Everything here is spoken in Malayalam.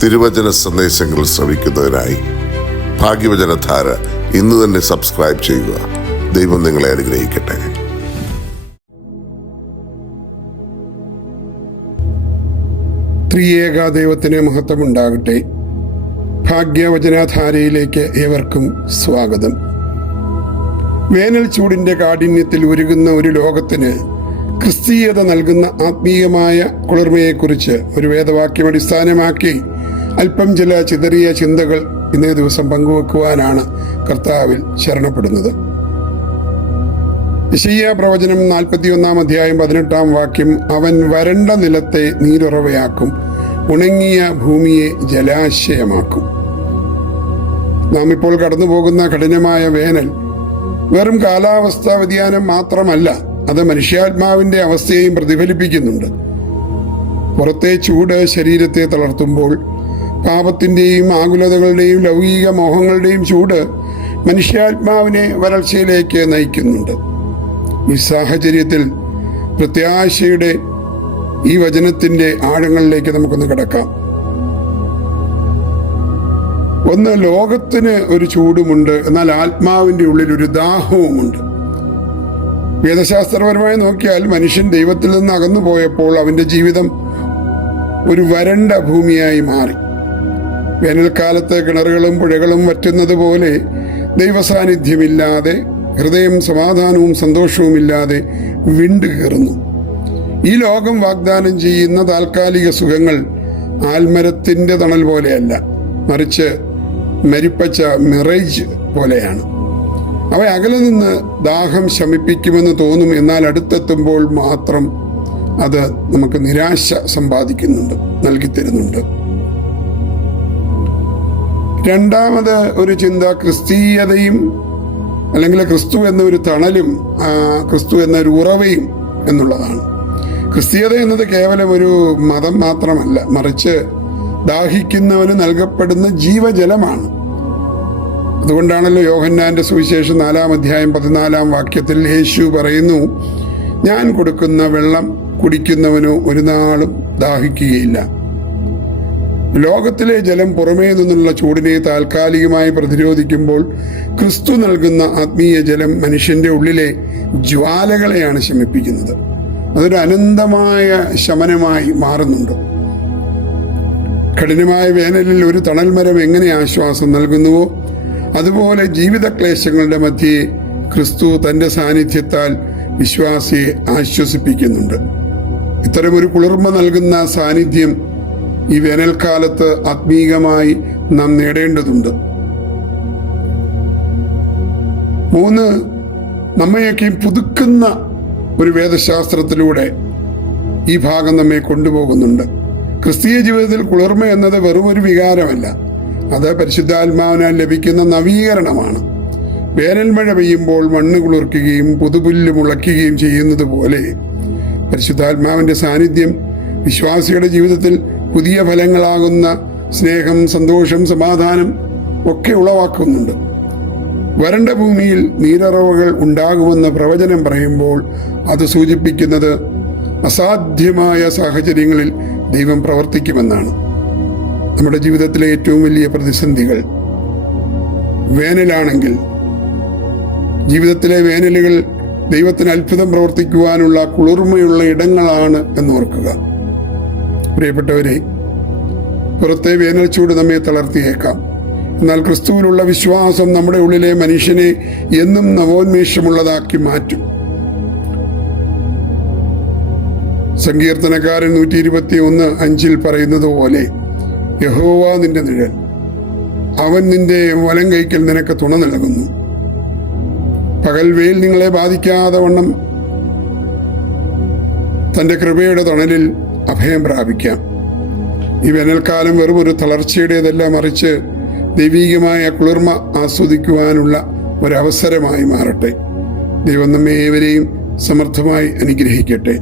തിരുവചന സന്ദേശങ്ങൾ ശ്രവിക്കുന്നതിനായി ഭാഗ്യവചനധാര ഇന്ന് തന്നെ സബ്സ്ക്രൈബ് ചെയ്യുക. ദൈവം നിങ്ങളെ അനുഗ്രഹിക്കട്ടെ. ത്രിയേക ദൈവത്തിന് മഹത്വമുണ്ടാകട്ടെ. ഭാഗ്യവചനധാരയിലേക്ക് ഏവർക്കും സ്വാഗതം. വേനൽ ചൂടിന്റെ കാഠിന്യത്തിൽ ഉരുകുന്ന ഒരു ലോകത്തിന് ക്രിസ്തീയത നൽകുന്ന ആത്മീയമായ കുളിർമയെക്കുറിച്ച് ഒരു വേദവാക്യം അടിസ്ഥാനമാക്കി അല്പം ചില ചിതറിയ ചിന്തകൾ ഇന്നേ ദിവസം പങ്കുവെക്കുവാനാണ് കർത്താവിൽ ശരണപ്പെടുന്നത്. യെശയ്യാ പ്രവചനം 41 അധ്യായം 18 വാക്യം, അവൻ വരണ്ട നിലത്തെ നീരുറവയാക്കും, ഉണങ്ങിയ ഭൂമിയെ ജലാശയമാക്കും. നാം ഇപ്പോൾ കടന്നു പോകുന്ന കഠിനമായ വേനൽ വെറും കാലാവസ്ഥാ വ്യതിയാനം മാത്രമല്ല, അത് മനുഷ്യാത്മാവിന്റെ അവസ്ഥയെയും പ്രതിഫലിപ്പിക്കുന്നുണ്ട്. പുറത്തെ ചൂട് ശരീരത്തെ തളർത്തുമ്പോൾ പാപത്തിന്റെയും ആകുലതകളുടെയും ലൗകിക മോഹങ്ങളുടെയും ചൂട് മനുഷ്യാത്മാവിനെ വരൾച്ചയിലേക്ക് നയിക്കുന്നുണ്ട്. ഈ സാഹചര്യത്തിൽ പ്രത്യാശയുടെ ഈ വചനത്തിന്റെ ആഴങ്ങളിലേക്ക് നമുക്കൊന്ന് കിടക്കാം. ഒന്ന്, ലോകത്തിന് ഒരു ചൂടുമുണ്ട്, എന്നാൽ ആത്മാവിന്റെ ഉള്ളിൽ ഒരു ദാഹവുമുണ്ട്. വേദശാസ്ത്രപരമായി നോക്കിയാൽ മനുഷ്യൻ ദൈവത്തിൽ നിന്ന് അകന്നു പോയപ്പോൾ അവന്റെ ജീവിതം ഒരു വരണ്ട ഭൂമിയായി മാറി. വേനൽക്കാലത്ത് കിണറുകളും പുഴകളും വറ്റുന്നത് പോലെ ദൈവസാന്നിധ്യമില്ലാതെ ഹൃദയം സമാധാനവും സന്തോഷവുമില്ലാതെ വിണ്ടുകീറുന്നു. ഈ ലോകം വാഗ്ദാനം ചെയ്യുന്ന താൽക്കാലിക സുഖങ്ങൾ ആൽമരത്തിന്റെ തണൽ പോലെയല്ല, മറിച്ച് മരിപ്പച്ച മിറേജ് പോലെയാണ്. അവ അകലെ നിന്ന് ദാഹം ശമിപ്പിക്കുമെന്ന് തോന്നും, എന്നാൽ അടുത്തെത്തുമ്പോൾ മാത്രം അത് നമുക്ക് നിരാശ നൽകിത്തരുന്നുണ്ട്. രണ്ടാമത് ഒരു ചിന്ത ക്രിസ്തീയതയും അല്ലെങ്കിൽ ക്രിസ്തു എന്നൊരു തണലും ക്രിസ്തു എന്നൊരു ഉറവയും എന്നുള്ളതാണ്. ക്രിസ്തീയത എന്നത് കേവലം ഒരു മതം മാത്രമല്ല, മറിച്ച് ദാഹിക്കുന്നവന് നൽകപ്പെടുന്ന ജീവജലമാണ്. അതുകൊണ്ടാണല്ലോ യോഹന്നാന്റെ സുവിശേഷം 4 അധ്യായം 14 വാക്യത്തിൽ യേശു പറയുന്നു, ഞാൻ കൊടുക്കുന്ന വെള്ളം കുടിക്കുന്നവനോ ഒരു നാളും ദാഹിക്കുകയില്ല. ലോകത്തിലെ ജലം പുറമേ നിന്നുള്ള ചൂടിനെ താൽക്കാലികമായി പ്രതിരോധിക്കുമ്പോൾ ക്രിസ്തു നൽകുന്ന ആത്മീയ ജലം മനുഷ്യന്റെ ഉള്ളിലെ ജ്വാലകളെയാണ് ശമിപ്പിക്കുന്നത്. അതൊരു അനന്തമായ ശമനമായി മാറുന്നുണ്ട്. കഠിനമായ വേനലിൽ ഒരു തണൽ മരം എങ്ങനെ ആശ്വാസം നൽകുന്നുവോ അതുപോലെ ജീവിത ക്ലേശങ്ങളുടെ മധ്യേ ക്രിസ്തു തന്റെ സാന്നിധ്യത്താൽ വിശ്വാസിയെ ആശ്വസിപ്പിക്കുന്നുണ്ട്. ഇത്തരമൊരു കുളിർമ നൽകുന്ന സാന്നിധ്യം ഈ വേനൽക്കാലത്ത് ആത്മീകമായി നാം നേടേണ്ടതുണ്ട്. 3, നമ്മയൊക്കെ പുതുക്കുന്ന ഒരു വേദശാസ്ത്രത്തിലൂടെ ഈ ഭാഗം നമ്മെ കൊണ്ടുപോകുന്നുണ്ട്. ക്രിസ്തീയ ജീവിതത്തിൽ കുളിർമ എന്നത് വെറും ഒരു വികാരമല്ല, അത് പരിശുദ്ധാത്മാവിനാൽ ലഭിക്കുന്ന നവീകരണമാണ്. വേനൽ മഴ പെയ്യുമ്പോൾ മണ്ണ് കുളിർക്കുകയും പുതുപുല്ല് മുളയ്ക്കുകയും ചെയ്യുന്നത് പോലെ പരിശുദ്ധാത്മാവിന്റെ സാന്നിധ്യം വിശ്വാസിയുടെ ജീവിതത്തിൽ പുതിയ ഫലങ്ങളാകുന്ന സ്നേഹം, സന്തോഷം, സമാധാനം ഒക്കെ ഉളവാക്കുന്നുണ്ട്. വരണ്ട ഭൂമിയിൽ നീരറവുകൾ ഉണ്ടാകുമെന്ന പ്രവചനം പറയുമ്പോൾ അത് സൂചിപ്പിക്കുന്നത് അസാധ്യമായ സാഹചര്യങ്ങളിൽ ദൈവം പ്രവർത്തിക്കുമെന്നാണ്. നമ്മുടെ ജീവിതത്തിലെ ഏറ്റവും വലിയ പ്രതിസന്ധികൾ വേനലാണെങ്കിൽ ജീവിതത്തിലെ വേനലുകൾ ദൈവത്തിന് അത്ഭുതം പ്രവർത്തിക്കുവാനുള്ള കുളിർമയുള്ള ഇടങ്ങളാണ് എന്നോർക്കുക. പ്രിയപ്പെട്ടവരെ, പുറത്തെ വേനൽ ചൂട് നമ്മെ തളർത്തിയേക്കാം, എന്നാൽ ക്രിസ്തുവിലുള്ള വിശ്വാസം നമ്മുടെ ഉള്ളിലെ മനുഷ്യനെ എന്നും നവോന്മേഷമുള്ളതാക്കി മാറ്റും. സങ്കീർത്തനക്കാരൻ 121:5 പറയുന്നത് പോലെ, യഹോവ നിന്റെ നിഴൽ, അവൻ നിന്റെ വലം കൈക്കൽ നിനക്ക് തുണ നൽകുന്നു. പകൽ വെയിൽ നിങ്ങളെ ബാധിക്കാതെ വണ്ണം തന്റെ കൃപയുടെ തണലിൽ അഭയം പ്രാപിക്കാം. ഈ വേനൽക്കാലം വെറും ഒരു തളർച്ചയുടേതല്ല, മറിച്ച് ദൈവീകമായ കുളിർമ ആസ്വദിക്കുവാനുള്ള ഒരവസരമായി മാറട്ടെ. ദൈവം നമ്മെ ഏവരെയും സമർത്ഥമായി അനുഗ്രഹിക്കട്ടെ.